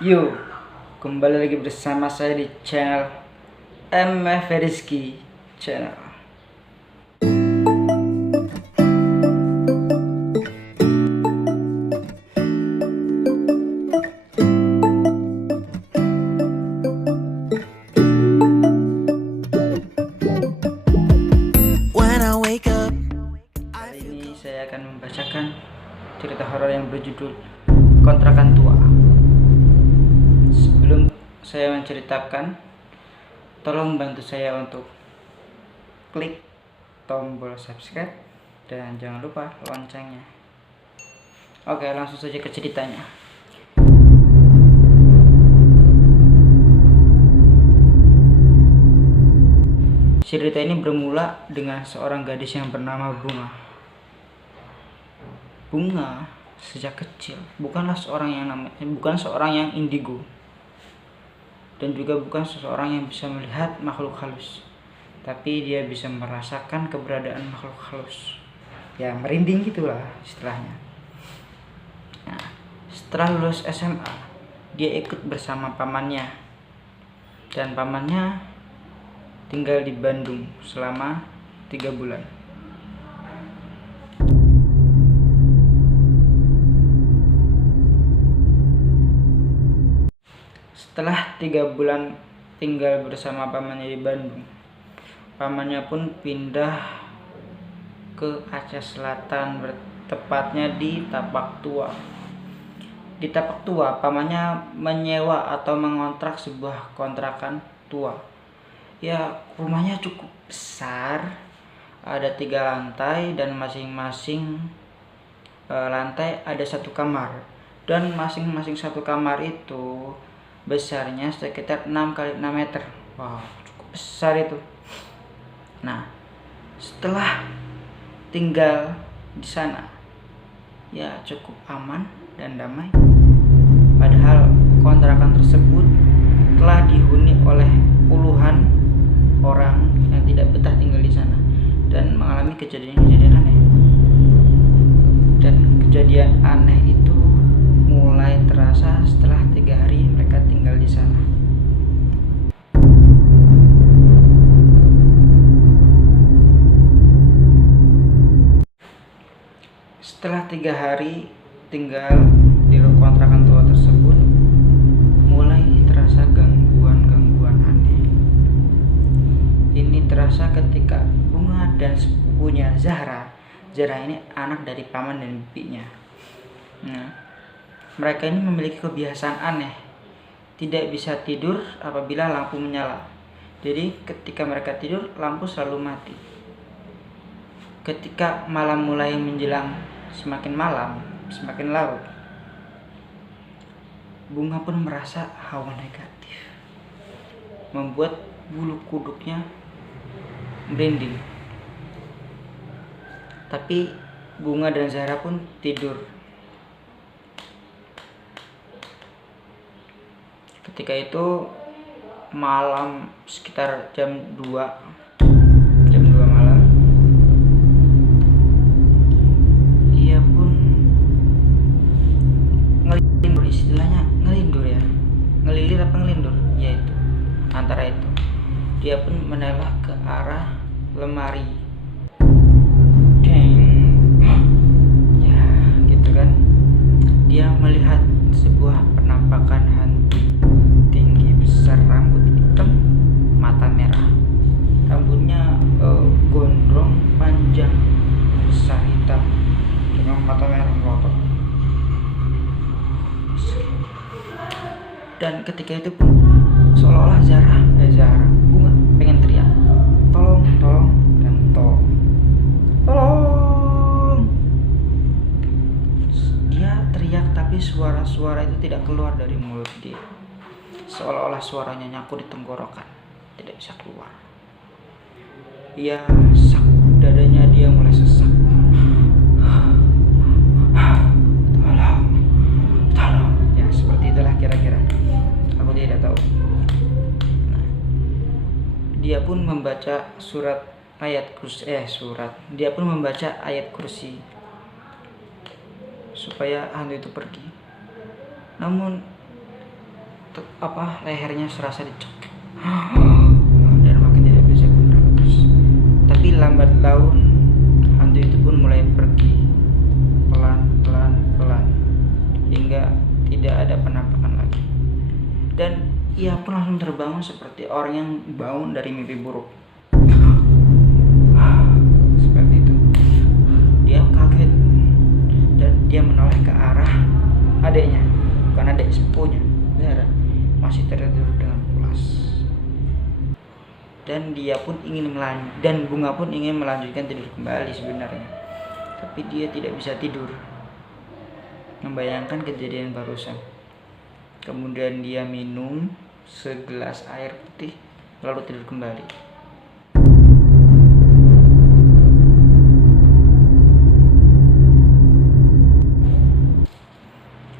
Yuk, kembali lagi bersama saya di channel MF Rizky Channel. Kali ini saya akan membacakan cerita horor yang berjudul Kontrakan Tua. Sebelum saya menceritakan, tolong bantu saya untuk klik tombol subscribe dan jangan lupa loncengnya. Oke, langsung saja ke ceritanya. Cerita ini bermula dengan seorang gadis yang bernama Bunga. Bunga sejak kecil bukan seorang yang indigo, dan juga bukan seseorang yang bisa melihat makhluk halus, tapi dia bisa merasakan keberadaan makhluk halus. Ya, merinding gitulah istilahnya. Nah, setelah lulus SMA, dia ikut bersama pamannya, dan pamannya tinggal di Bandung selama 3 bulan. Setelah 3 bulan tinggal bersama pamannya di Bandung, pamannya pun pindah ke Aceh Selatan, tepatnya di Tapak Tua. Di Tapak Tua, pamannya menyewa atau mengontrak sebuah kontrakan tua. Ya, rumahnya cukup besar, ada 3 lantai, dan masing-masing lantai ada 1 kamar, dan masing-masing 1 kamar itu besarnya sekitar 6 kali 6 meter. Wow, cukup besar itu. Nah, setelah tinggal di sana, ya cukup aman dan damai. Padahal kontrakan tersebut telah dihuni oleh puluhan orang yang tidak betah tinggal di sana dan mengalami kejadian-kejadian aneh. Dan kejadian aneh itu mulai terasa setelah 3 hari mereka tinggal di sana. Setelah 3 hari tinggal di kontrakan tua tersebut, mulai terasa gangguan-gangguan aneh. Ini terasa ketika Bunga dan sepupunya Zahra ini anak dari paman dan bibinya. Nah, mereka ini memiliki kebiasaan aneh, tidak bisa tidur apabila lampu menyala. Jadi ketika mereka tidur, lampu selalu mati. Ketika malam mulai menjelang semakin malam, semakin larut, Bunga pun merasa hawa negatif, membuat bulu kuduknya merinding. Tapi Bunga dan Zahra pun tidur. Ketika itu malam sekitar jam 2 malam, ia pun ngelindur, istilahnya ngelindur ya, ngelilir apa ngelindur, yaitu antara itu. Dia pun menoleh ke arah lemari. Ya gitu kan, dia melihat sebuah penampakan hantu tinggi besar, rambut hitam, mata merah. Rambutnya gondrong, panjang, besar, hitam, dengan mata merah melotot. Dan ketika itu pun seolah-olah Bunga pengen teriak, tolong, dan tolong. Dia teriak, tapi suara-suara itu tidak keluar dari mulut dia. Seolah-olah suaranya nyangkut di tenggorokan, tidak bisa keluar. Ia sesak, dadanya dia mulai sesak. Tolong. Ya, seperti itulah kira-kira. Aku tidak tahu. Nah, dia pun membaca Dia pun membaca ayat kursi supaya hantu itu pergi. Namun lehernya serasa dicekik dan makin tidak bisa bernafas. Tapi lambat laun hantu itu pun mulai pergi pelan hingga tidak ada penampakan lagi, dan ia pun langsung terbangun seperti orang yang bangun dari mimpi buruk. Seperti itu. Dia kaget dan dia menoleh ke arah adiknya, bukan adik sepupunya, Zahra, masih tertidur dengan pulas. Dan Bunga pun ingin melanjutkan tidur kembali sebenarnya, tapi dia tidak bisa tidur, membayangkan kejadian barusan. Kemudian dia minum segelas air putih lalu tidur kembali.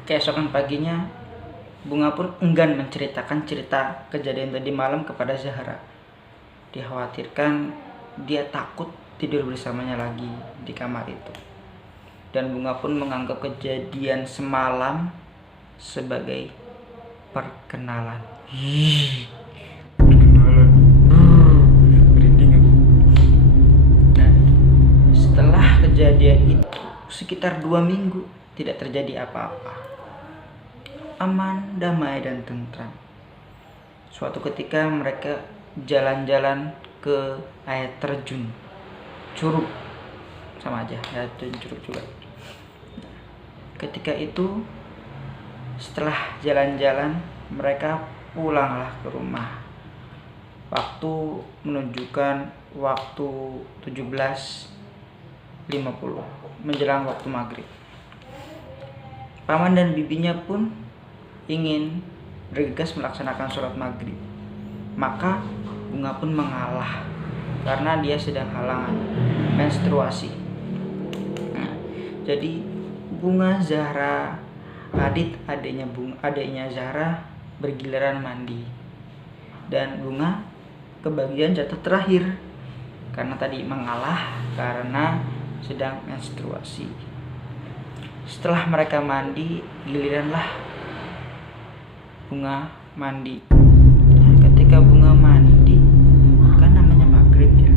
Keesokan paginya, Bunga pun enggan menceritakan cerita kejadian tadi malam kepada Zahra. Dikhawatirkan dia takut tidur bersamanya lagi di kamar itu. Dan Bunga pun menganggap kejadian semalam sebagai perkenalan. Merinding aku. Dan setelah kejadian itu sekitar 2 minggu tidak terjadi apa-apa. Aman, damai, dan tentram. Suatu ketika mereka jalan-jalan ke air terjun curug, sama aja, air terjun curug juga. Ketika itu setelah jalan-jalan mereka pulanglah ke rumah. Waktu menunjukkan waktu 17.50 menjelang waktu maghrib. Paman dan bibinya pun ingin bergegas melaksanakan sholat maghrib. Maka Bunga pun mengalah karena dia sedang halangan menstruasi. Jadi Bunga, Zahra, adiknya Zahra bergiliran mandi, dan Bunga kebagian jatuh terakhir karena tadi mengalah karena sedang menstruasi. Setelah mereka mandi, giliranlah Bunga mandi. Ketika Bunga mandi, kan namanya maghrib ya,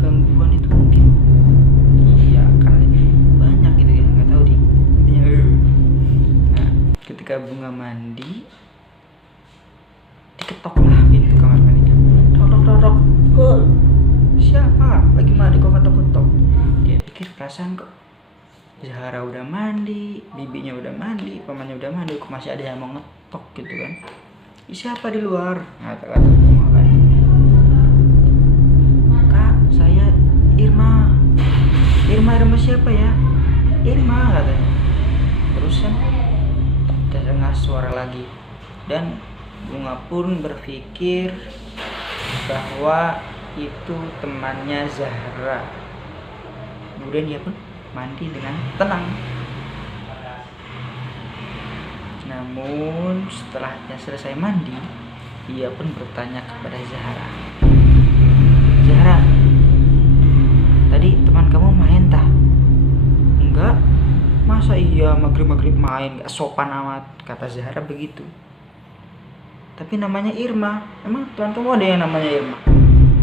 gangguan itu mungkin iya kan banyak gitu ya, nggak tahu nah, ketika Bunga mandi, diketoklah pintu kamar mandinya. Tok. Siapa lagi mandi kok ketok-ketok? Dia pikir perasaan kok Zahra udah mandi, bibinya udah mandi, pamannya udah mandi, kok masih ada yang mau ngetok gitu kan. Siapa di luar? Kata Bunga kan. Kak, saya Irma siapa ya? Irma, katanya. Terusan terdengar suara lagi, dan Bunga pun berpikir bahwa itu temannya Zahra. Kemudian dia pun mandi dengan tenang. Namun setelah dia selesai mandi, ia pun bertanya kepada Zahra, Zahra, tadi teman kamu main tah? Enggak, masa iya maghrib main, gak sopan amat, kata Zahra begitu. Tapi namanya Irma, emang teman kamu ada yang namanya Irma?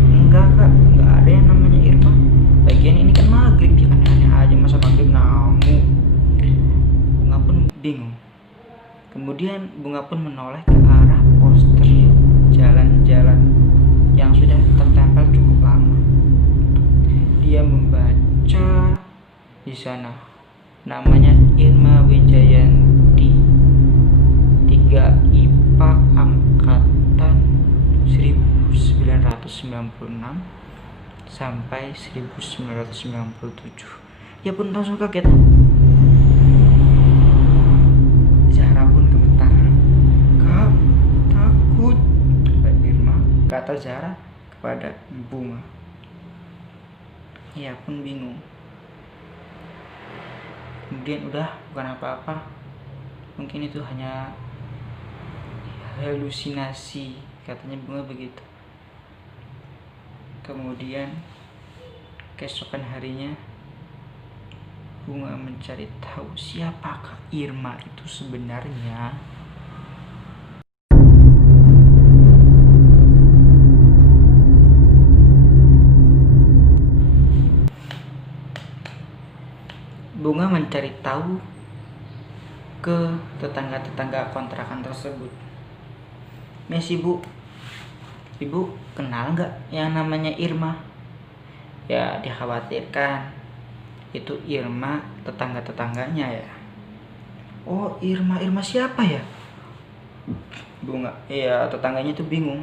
Enggak kak, enggak ada yang namanya Irma. Lagian ini kan maghrib, ya aneh-aneh aja masa maghrib namu. Bunga pun bingung. Kemudian Bunga pun menoleh ke arah poster jalan-jalan yang sudah tertempel cukup lama. Dia membaca di sana namanya Irma Wijayanti, 3 IPA angkatan 1996 sampai 1997. Ya pun langsung kaget. Zahra pun gemetar. Kak, takut, kata Zahra kepada Bunga. Ia pun bingung. Kemudian udah, bukan apa-apa, mungkin itu hanya halusinasi, katanya Bunga begitu. Kemudian keesokan harinya Bunga mencari tahu siapakah Irma itu sebenarnya. mencari tahu ke tetangga-tetangga kontrakan tersebut. Messi bu, ibu kenal nggak yang namanya Irma? Ya dikhawatirkan itu Irma tetangga-tetangganya ya. Oh Irma siapa ya? Bunga, iya tetangganya tuh bingung.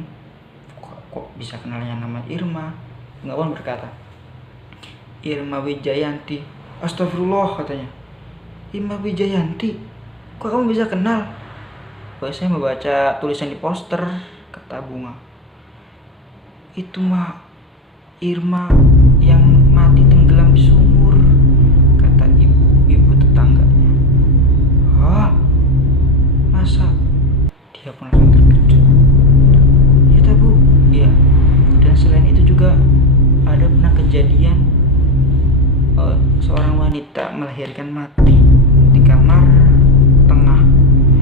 Kok bisa kenal yang nama Irma? Bunga pun berkata, Irma Wijayanti. Astagfirullah katanya. Irma Wijayanti, kok kamu bisa kenal? Oh, saya membaca tulisan di poster, kata Bunga. Itu mah Irma yang mati tenggelam di sumur, kata ibu tetangganya. Hah? Masa? Dia pun langsung terkejut. Ya tak bu? Iya. Dan selain itu juga ada pernah kejadian seorang wanita melahirkan mati di kamar tengah.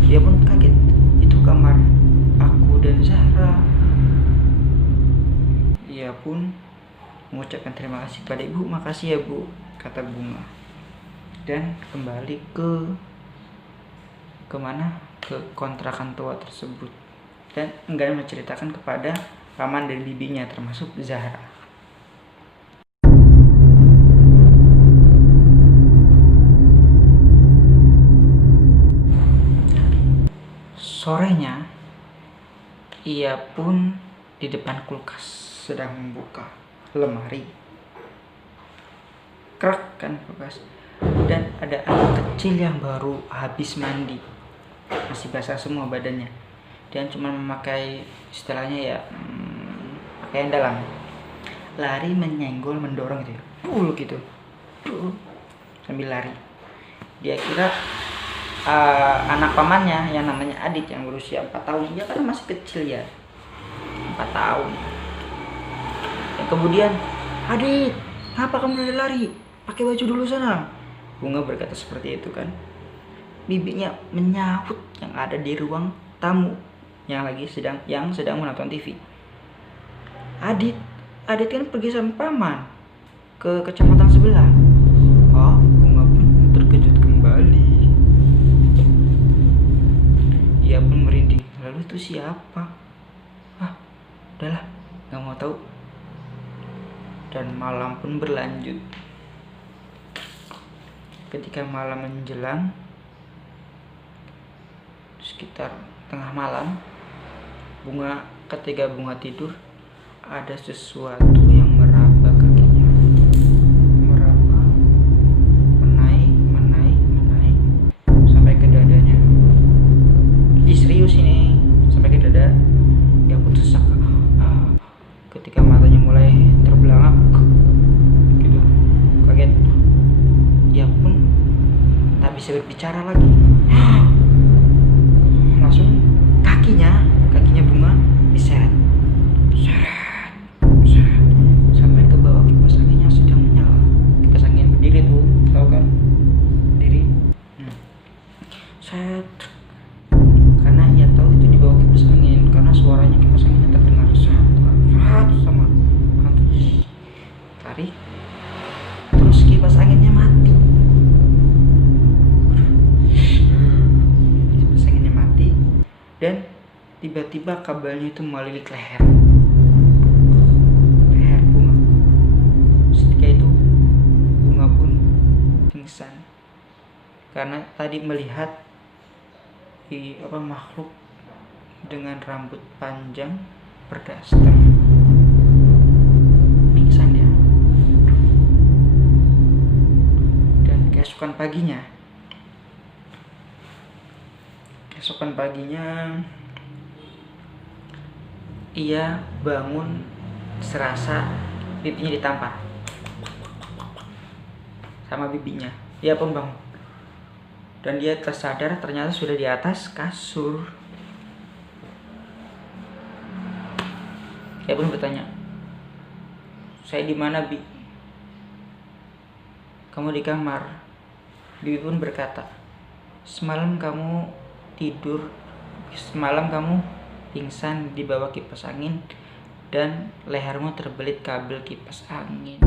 Dia pun kaget. Itu kamar aku dan Zahra. Ia pun mengucapkan terima kasih pada ibu. Makasih ya bu, kata Bunga. Dan kembali kemana? Ke kontrakan tua tersebut. Dan enggan menceritakan kepada paman dan bibinya termasuk Zahra. Sorenya, ia pun di depan kulkas sedang membuka lemari. Krek kan kulkas. Dan ada anak kecil yang baru habis mandi. Masih basah semua badannya. Dan cuma memakai istilahnya ya pakaian dalam. Lari menyenggol mendorong gitu ya. Gitu. Sambil lari. Dia kira anak pamannya yang namanya Adit yang berusia 4 tahun. Dia kan masih kecil ya, 4 tahun. Dan kemudian, Adit, ngapa kamu lari? Pakai baju dulu sana. Bunga berkata seperti itu kan. Bibinya menyahut yang ada di ruang tamu yang sedang menonton TV. Adit kan pergi sama paman ke kecamatan sebelah. Oh, Bunga pun terkejut kembali. Ia pun merinding. Lalu itu siapa? Udahlah, gak mau tahu. Dan malam pun berlanjut. Ketika malam menjelang, sekitar tengah malam, ketika Bunga tidur, ada sesuatu yang meraba kakinya. Meraba, menaik sampai ke dadanya. Serius ini, sampai ke dada. Dia pun sesak. Ketika matanya mulai terbelangak gitu, kaget. Dia pun tak bisa berbicara lagi. Langsung kakinya Bunga diseret sampai ke bawah kipas angin yang sedang menyala. Kipas angin berdiri tuh, tahu kan? Berdiri. Karena ia tahu itu di bawah kipas angin, karena suaranya kipas anginnya terdengar sama hantu. Tarik, terus kipas anginnya mati. Kipas anginnya mati dan tiba-tiba kabelnya itu melilit leher Bunga. Ketika itu Bunga pun pingsan karena tadi melihat makhluk dengan rambut panjang berdaster. Pingsan dia. Dan keesokan paginya ia bangun serasa pipinya ditampar sama bibinya. Ia pun bangun dan dia tersadar ternyata sudah di atas kasur. Dia pun bertanya, saya di mana Bi? Kamu di kamar. Bibi pun berkata, semalam kamu pingsan di bawah kipas angin dan lehermu terbelit kabel kipas angin.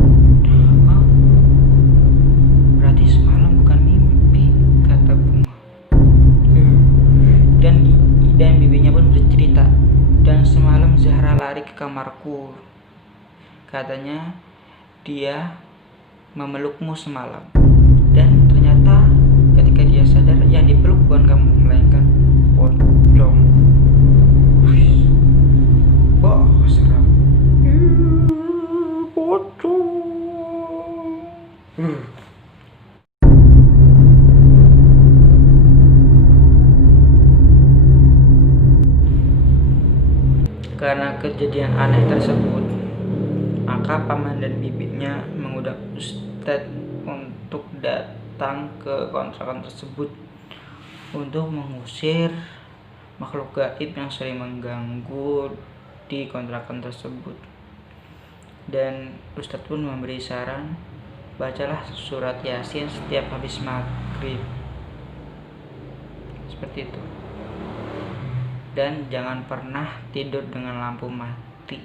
Berarti semalam bukan mimpi. kamarku. Katanya dia memelukmu semalam. Dan ternyata ketika dia sadar, yang dipeluk bukan kamu melainkan pocong. Wah, seram. Pocong. Karena kejadian aneh tersebut, maka paman dan bibinya mengundang Ustadz untuk datang ke kontrakan tersebut untuk mengusir makhluk gaib yang sering mengganggu di kontrakan tersebut. Dan Ustadz pun memberi saran, bacalah surat Yasin setiap habis maghrib, seperti itu. Dan jangan pernah tidur dengan lampu mati.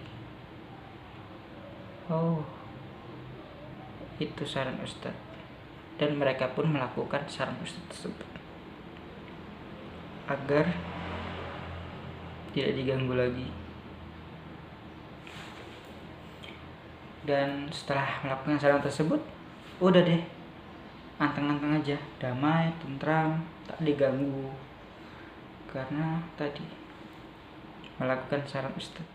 Oh, itu saran Ustadz. Dan mereka pun melakukan saran Ustadz tersebut agar tidak diganggu lagi. Dan setelah melakukan saran tersebut, udah deh, anteng-anteng aja, damai, tentram, tak diganggu, karena tadi melakukan saran Ustadz.